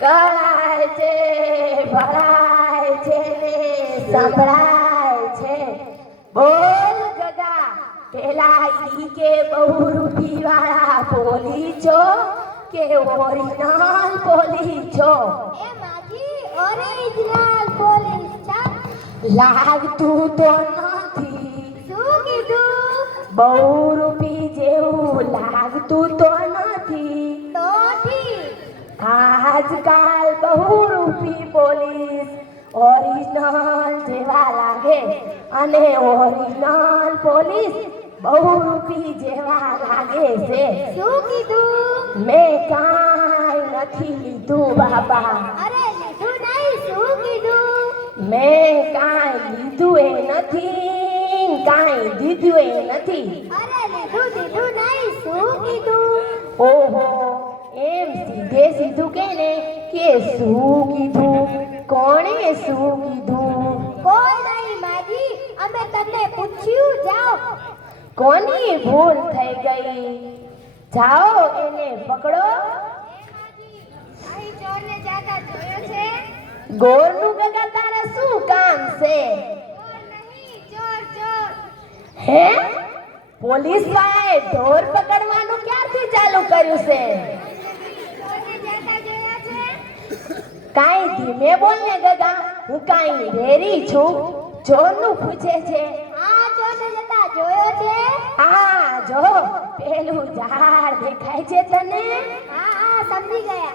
કળાય છે ભળાય છે ને સંભળાય છે બોલ ગગા પેલા ઈ કે બહુરૂપી વાળા બોલી છો કે ઓરિજિનલ બોલી છો એ માજી ઓરિજિનલ બોલી છો લાગતું તો નથી શું કીધું બહુરૂપી જેવું લાગતું તો નથી તો ઠીક આજકાલ બહુરૂપી પોલીસ ઓરિજિનલ જેવા લાગે અને ઓરિજિનલ પોલીસ બહુરૂપી જેવા લાગે છે શું કીધું મેં કાંઈ નથી લીધું બાબા અરે લીધું નહીં શું કીધું મેં કાંઈ લીધું એ નથી કાંઈ દીધું એ નથી અરે લીધું નહીં શું કીધું ઓહો એમ સીધે સીધું કે ને કે શું કીધું કોણે શું કીધું કોઈ નહીં માજી અમે તમને પૂછ્યું જાઓ કોની ભૂલ થઈ ગઈ જાઓ એને પકડો અહીં ચોરને જાતા જોયો છે ગોરનું ગગા તારે શું કામ છે ચોર નહીં ચોર હે પોલીસ વાળાએ ઢોર પકડવાનું ક્યારથી ચાલુ કર્યું છે ચોરને જાતા જોયા છે કાંઈ ધીમે બોલ ને ગગા હું કાંઈ રેરી છું ચોરનું પૂછે છે આ ચોરને જતા જોયો છે આ જો પેલું ઝાડ દેખાય છે તને હા સમજી ગયા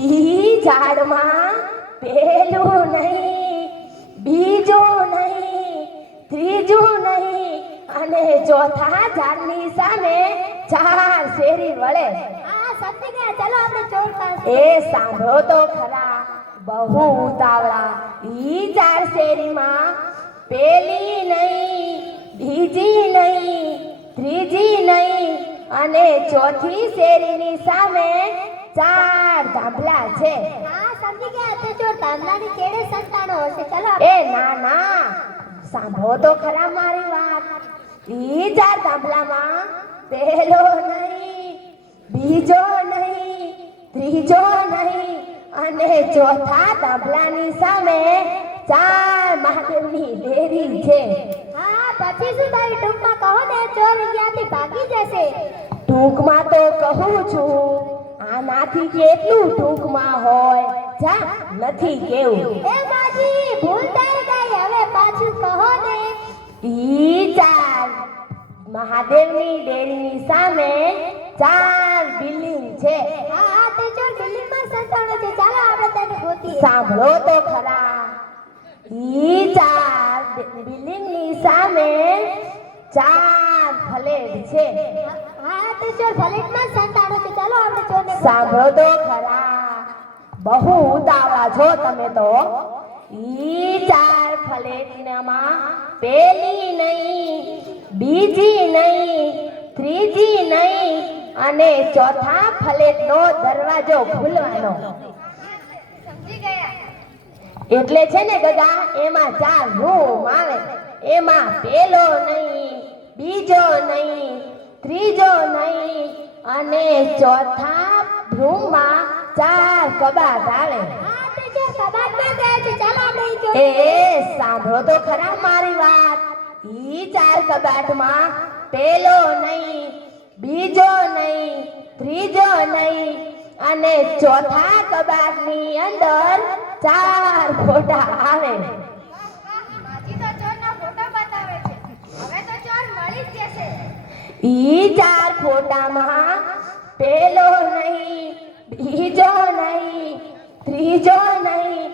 ઈ ઝાડમાં પેલું નહીં બીજું નહીં ત્રીજું નહીં અને ચોથા ઝાડની સામે ચાર શેરી વળે હા સમજી ગયા ચાલો આપણે ચોર પાસે એ સાંભળો તો ખરા બહુ ઉતાવળા ઈ ચાર શેરીમાં પેલી નહીં બીજી નહીં ત્રીજી નહીં અને ચોથી શેરીની સામે ચાર ધાબલા છે હા સમજી ગયા તે ચોર ધામલાની કેડે સંતાનો હશે ચાલો એ ના ના સાંભળો તો ખરા મારી વાત ઈ ચાર ધાબલામાં પહેલો નહીં બીજો નહીં ત્રીજો નહીં અને ચોથા ધાબલાની સામે ચાર મહાદેવની ડેરી છે હા પછી શું થયું ટૂંકમાં કહો ને ચોર અહીંયાથી ભાગી જશે ટૂંકમાં તો કહું છું આનાથી કેટલું ટૂંકમાં હોય જા નથી કેવું એ માજી ભૂલ થઈ ગઈ હવે પાછું કહો ને ઈ ચાર મહાદેવની ડેરીની સામે ચાર બિલ્ડિંગ છે હા તે ચોર બિલ્ડિંગમાં સંતાનો છે ચાલો આપણે તેને ગોતીએ સાંભળો તો ખરા ઈ ચાર બિલ્ડિંગની સામે ચાર ફ્લેટ છે હા તે ચોર ફ્લેટમાં સંતાનો છે ચાલો આપણે ચોરને સાંભળો તો ખરા બહુ ઉતાવળા છો તમે તો ઈ ચાર ફ્લેટમાં પેલી નહીં બીજી નહીં ત્રીજી નહીં અને ચોથા ફ્લેટનો દરવાજો ખુલવાનો સમજી ગયા એટલે છે ને ગગા એમાં 4 રૂમ આવે. એમાં પેલો નહીં, બીજો નહીં, ત્રીજો નહીં અને ચોથા રૂમમાં 4 કબાટ આવે. હા ટીચર કબાટમાં જાય છે. ચાલો આપણે ઈ જોઈએ. સાંભળો તો ખરા મારી વાત. ઈ 4 કબાટમાં પેલો નહીં, બીજો નહીં, ત્રીજો નહીં અને ચોથા કબાટની અંદર 4 ફોટા આવે. માજી તો ચોરના ફોટો બતાવે છે. હવે તો ચોર મળી જ જશે. ઈ 4 ફોટામાં પેલો નહીં, બીજો નહીં, ત્રીજો નહીં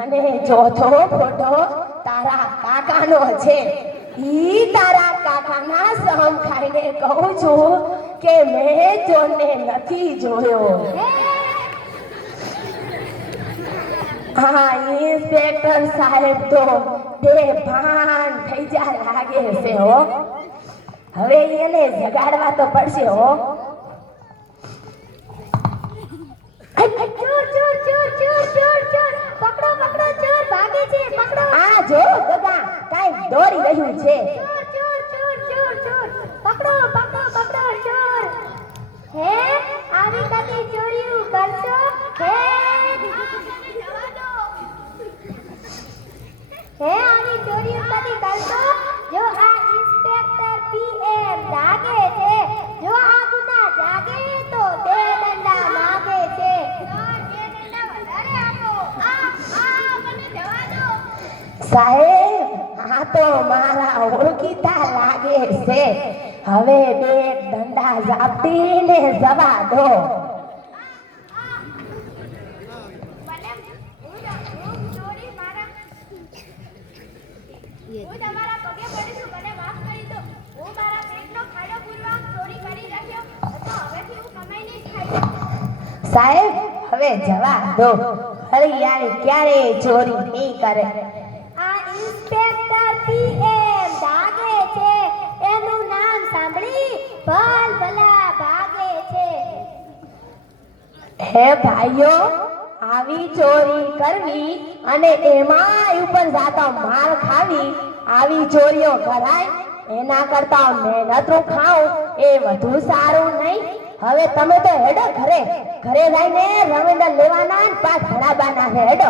અને ચોથો ફોટો તારા કાકાનો છે. ઈ તારા કાકાના સહમ ખાઈને કહું છું કે મેં ચોરને નથી જોયો. હા, ઇન્સ્પેક્ટર સાહેબ તો બેભાન થઈ જા લાગે છે હો. હવે એને જગાડવા તો પડશે હો. ચોર ચોર ચોર ચોર ચોર ચોર પકડો પકડો ચોર ભાગે છે. પકડો. આ જો ગગા કાંઈ દોડી રહ્યું છે. ચોર ચોર ચોર ચોર ચોર પકડો પકડો પકડો ચોર. હે આવી કદી ચોરીઓ કરશો? હે આવી ચોરીઓ કદી કરશો? જો આ ઇન્સ્પેક્ટર પીએમ જાગે છે. જો આ ગુના જાગે તો 2 દંડા માગે છે. સાહેબ આ તો મારા ઓળખીતા લાગે છે. હવે 2 દંડા ઝાપટીને જવા દો. હું તમારા પગે પડી છું. મને માફ કરી દો. હું મારા પેટનો ખાડો પૂરવા ચોરી કરી રહ્યો હતો. હવેથી હું કમાઈ નહીં ખાઈશ. સાહેબ હવે જવા દો. ફરી આવી ક્યારે ચોરી નહીં કરે. આ ઇન્સ્પેક્ટર પીએમ જાગે છે. એનું નામ સાંભળી ભલ ભલા ભાગે છે. હે ભાઈઓ, આવી ચોરી કરવી અને એમાં ઉપર જાતા માર ખાવી, આવી ચોરીઓ કરાય? એના કરતા મહેનતનું ખાવું એ વધુ સારું નહીં? હવે તમે તો હેડો ઘરે. ઘરે જઈને રવિન્દર લેવાના ને 5 ભણાવવાના છે. હેડો.